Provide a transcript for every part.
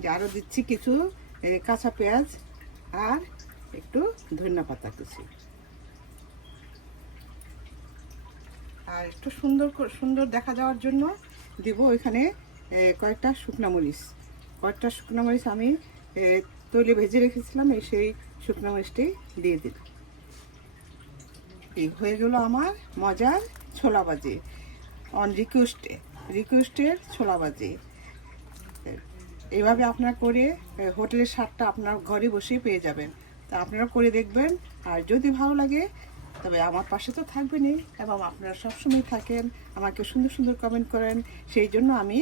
যে আরও দিচ্ছি কিছু কাঁচা পেঁয়াজ আর একটু ধনিয়া পাতা কুচি। আর একটু সুন্দর দেখা যাওয়ার জন্য দিব এখানে কয়েকটা শুকনো মরিচ আমি তৈলে ভেজে রেখেছিলাম, সেই শুকনো মরিচটি দিয়ে দিই। এই হয়ে গেল আমার মজার ছোলা ভাজি, অন রিকোয়েস্টের ছোলা ভাজি। এইভাবে আপনারা করে হোটেলের স্বাদটা আপনার ঘরে বসেই পেয়ে যাবেন। তা আপনারা করে দেখবেন, আর যদি ভালো লাগে তবে আমার পাশে তো থাকবেনই, এবং আপনারা সবসময় থাকেন, আমাকে সুন্দর কমেন্ট করেন। সেই জন্য আমি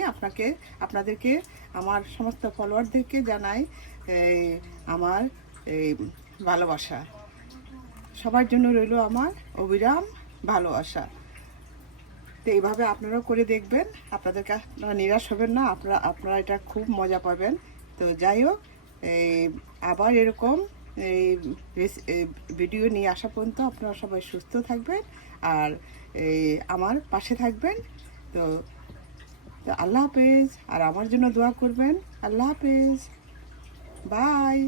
আপনাদেরকে আমার সমস্ত ফলোয়ারদেরকে জানাই আমার ভালোবাসা। সবার জন্য রইল আমার অবিরাম ভালোবাসা। তো এইভাবে আপনারাও করে দেখবেন, আপনাদেরকে আপনারা নিরাশ হবেন না, আপনারা এটা খুব মজা পাবেন। তো যাই হোক, আবার এরকম ভিডিও নিয়ে আসা পর্যন্ত আপনারা সবাই সুস্থ থাকবেন আর আমার পাশে থাকবেন। তো আল্লাহ হাফেজ, আর আমার জন্য দোয়া করবেন। আল্লাহ হাফেজ, বাই,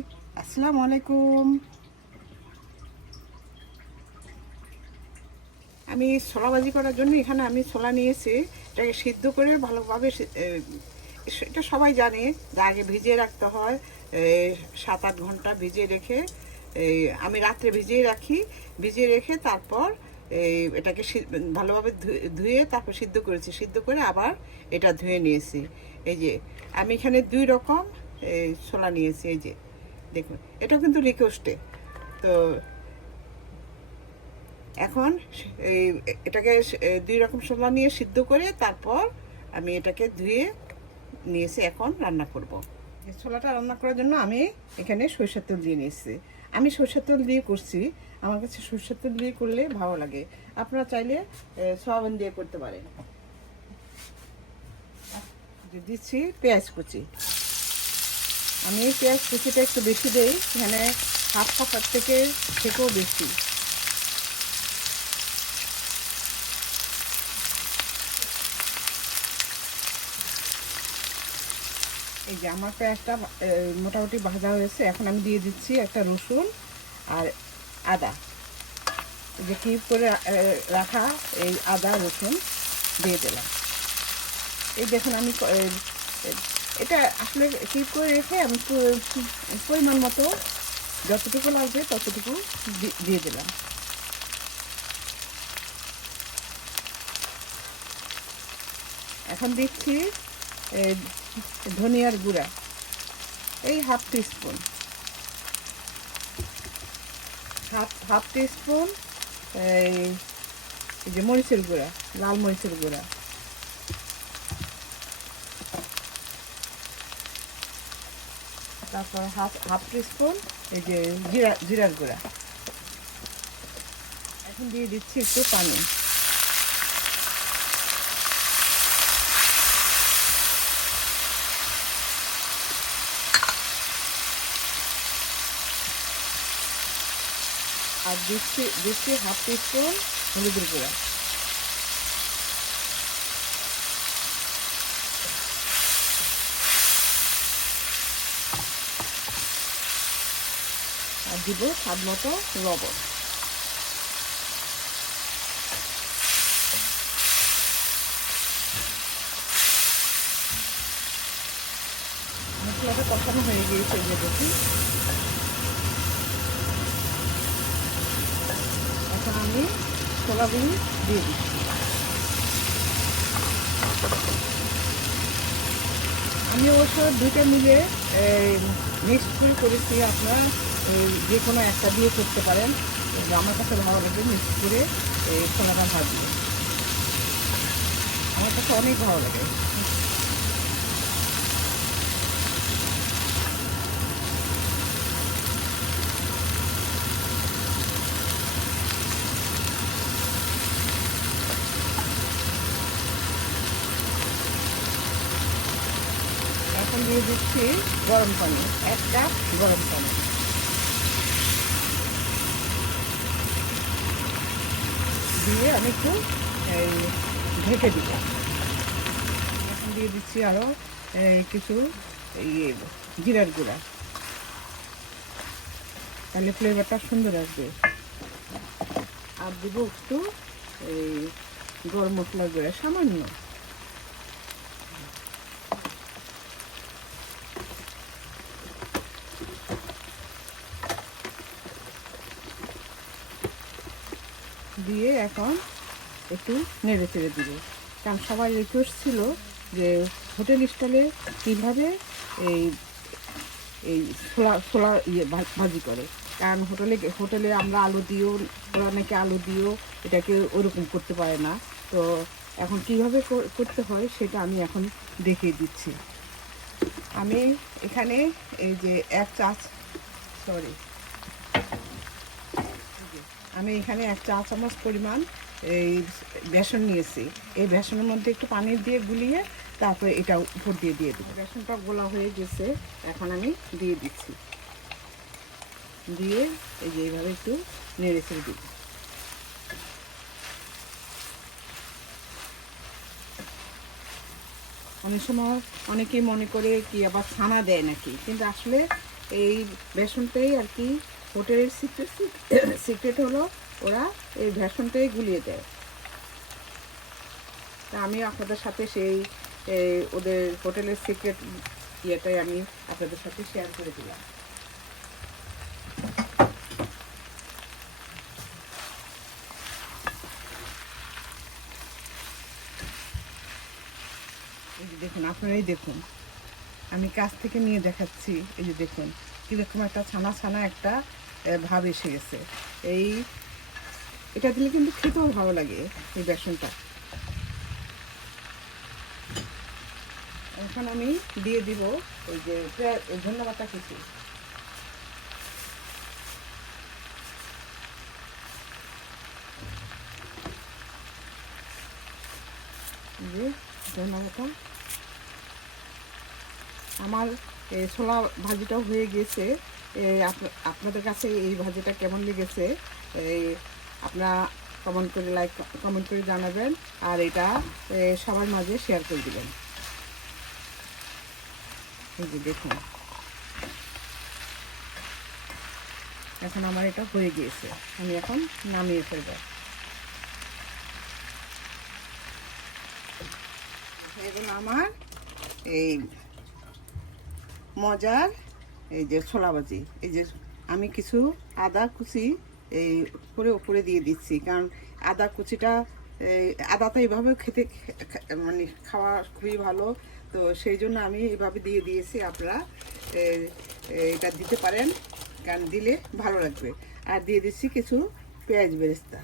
আসসালামু আলাইকুম। আমি ছোলা ভাজি করার জন্য এখানে আমি ছোলা নিয়েছি, এটাকে সিদ্ধ করে ভালোভাবে, এটা সবাই জানে যে আগে ভিজিয়ে রাখতে হয় 7-8 ঘন্টা ভিজিয়ে রেখে। আমি রাত্রে ভিজিয়ে রেখে তারপর এটাকে ভালোভাবে ধুয়ে তারপর সিদ্ধ করে আবার এটা ধুয়ে নিয়েছি। এই যে আমি এখানে 2 রকম ছোলা নিয়েছি, এই যে দেখুন, এটা কিন্তু রিকোয়েস্টে। তো এখন এটাকে 2 রকম ছোলা নিয়ে সিদ্ধ করে তারপর আমি এটাকে ধুয়ে নিয়েছি, এখন রান্না করব। এই ছোলাটা রান্না করার জন্য আমি এখানে সরষের তেল দিয়ে নিয়েছি। আমি সরষের তেল দিয়ে করছি, আমার কাছে সরষের তেল দিয়ে করলে ভালো লাগে। আপনারা চাইলে সয়াবিন দিয়ে করতে পারেন। দিচ্ছি পেঁয়াজ কুচি। আমি পেঁয়াজ কুচিটা একটু বেশি দেই, এখানে হাফ থেকেও বেশি। এই যে আমার পেঁয়াজটা মোটামুটি ভাজা হয়েছে, এখন আমি দিয়ে দিচ্ছি একটা রসুন আর আদা। এই যে কিউব করে রাখা এই আদা রসুন দিয়ে দিলাম। এই দেখুন, আমি এটা আসলে কিউব করে রেখে আমি পরিমাণ মতো যতটুকু লাগবে ততটুকু দিয়ে দিলাম। এখন দিচ্ছি ধনিয়ার গুঁড়া, এই হাফ টিস্পুন, এই যে মরিচের গুঁড়া, লাল মরিচের গুঁড়া, তারপর হাফ টিস্পুন এই যে জিরার গুঁড়া। এখন দিয়ে দিচ্ছি একটু পানি। আর দিচ্ছি হাফ টিস্পুন হলুদের গুঁড়া। আর দিব স্বাদ মতো লবণ। মশলাটা কষানো হয়ে গিয়েছে, যে দেখি এখন আমি ছোলাগুলি দিয়ে দিচ্ছি। আমি অবশ্য দুইটা মিলে মিক্সড করে করেছি, আপনারা যে কোনো একটা দিয়ে করতে পারেন। আমার কাছে ভালো লাগে মিক্সড করে ছোলাটা ভাজলে, আমার কাছে অনেক ভালো লাগে। এখন দিয়ে দিচ্ছি গরম পানি, 1 কাপ গরম পানি দিয়ে আমি একটু ঢেকে দিব। এখন দিয়ে দিচ্ছি আরও কিছু এই জিরার গুঁড়া, তাহলে ফ্লেভারটা সুন্দর আসবে। আর দিব একটু এই গরম মশলার গুঁড়া সামান্য, দিয়ে এখন একটু নেড়ে চেড়ে দিব। কারণ সবাই রিকোয়েস্ট ছিল যে হোটেল স্টাইলে কীভাবে এই এই ছোলা ছোলা ভাজি করে। কারণ হোটেলে আমরা আলু দিও, ওরা নাকি আলু দিও এটাকে ওরকম করতে পারে না। তো এখন কিভাবে করতে হয় সেটা আমি এখন দেখিয়ে দিচ্ছি। আমি এখানে এই যে আমি এখানে 1 চা চামচ পরিমাণ এই বেসন নিয়েছি। এই বেসনের মধ্যে একটু পানি দিয়ে গুলিয়ে তারপরে এটা উপর দিয়ে দেবো। বেসনটা গোলা হয়ে গেছে, এখন আমি দিয়ে দিচ্ছি। দিয়ে এই যে এইভাবে একটু নেড়ে ছেড়ে দিব। অনেক সময় অনেকেই মনে করে কি আবার ছানা দেয় নাকি, কিন্তু আসলে এই বেসনটাই আর কি হোটেলের সিক্রেট হলো ওরা এই বেসনটাই গুলিয়ে দেয়। তা আমি আপনাদের সাথে সেই ওদের হোটেলের সিক্রেট ইয়েটাই আমি আপনাদের সাথে শেয়ার করে দিলাম। এই যে দেখুন, আপনারাই দেখুন, আমি কাছ থেকে নিয়ে দেখাচ্ছি। এই যে দেখুন কীরকম একটা ছানা ছানা একটা ভাব এসে গেছে। এটা দিলে কিন্তু খেতেও ভালো লাগে এই বেসনটা। এখন আমি দিয়ে দিব ওই যে ধন্যবাদটা কিছু, যে ধন্যবাদটা। আমার ছোলা ভাজিটাও হয়ে গেছে। আপনাদের কাছে এই ভাজিটা কেমন লেগেছে আপনারা কমেন্ট করে জানাবেন, আর এটা সবার মাঝে শেয়ার করে দিবেন। এই যে দেখুন, এখন আমার এটা হয়ে গিয়েছে, আমি এখন নামিয়ে ফেলব। এখন আমার এই মজার এই যে ছোলা ভাজি, এই যে আমি কিছু আদা কুচি এই উপরে দিয়ে দিচ্ছি। কারণ আদা কুচিটা আদাটা এইভাবে খেতে মানে খাওয়া খুবই ভালো, তো সেই জন্য আমি এইভাবে দিয়ে দিয়েছি। আপনারা এটা দিতে পারেন, কারণ দিলে ভালো লাগবে। আর দিয়ে দিচ্ছি কিছু পেঁয়াজ বেরেস্তা।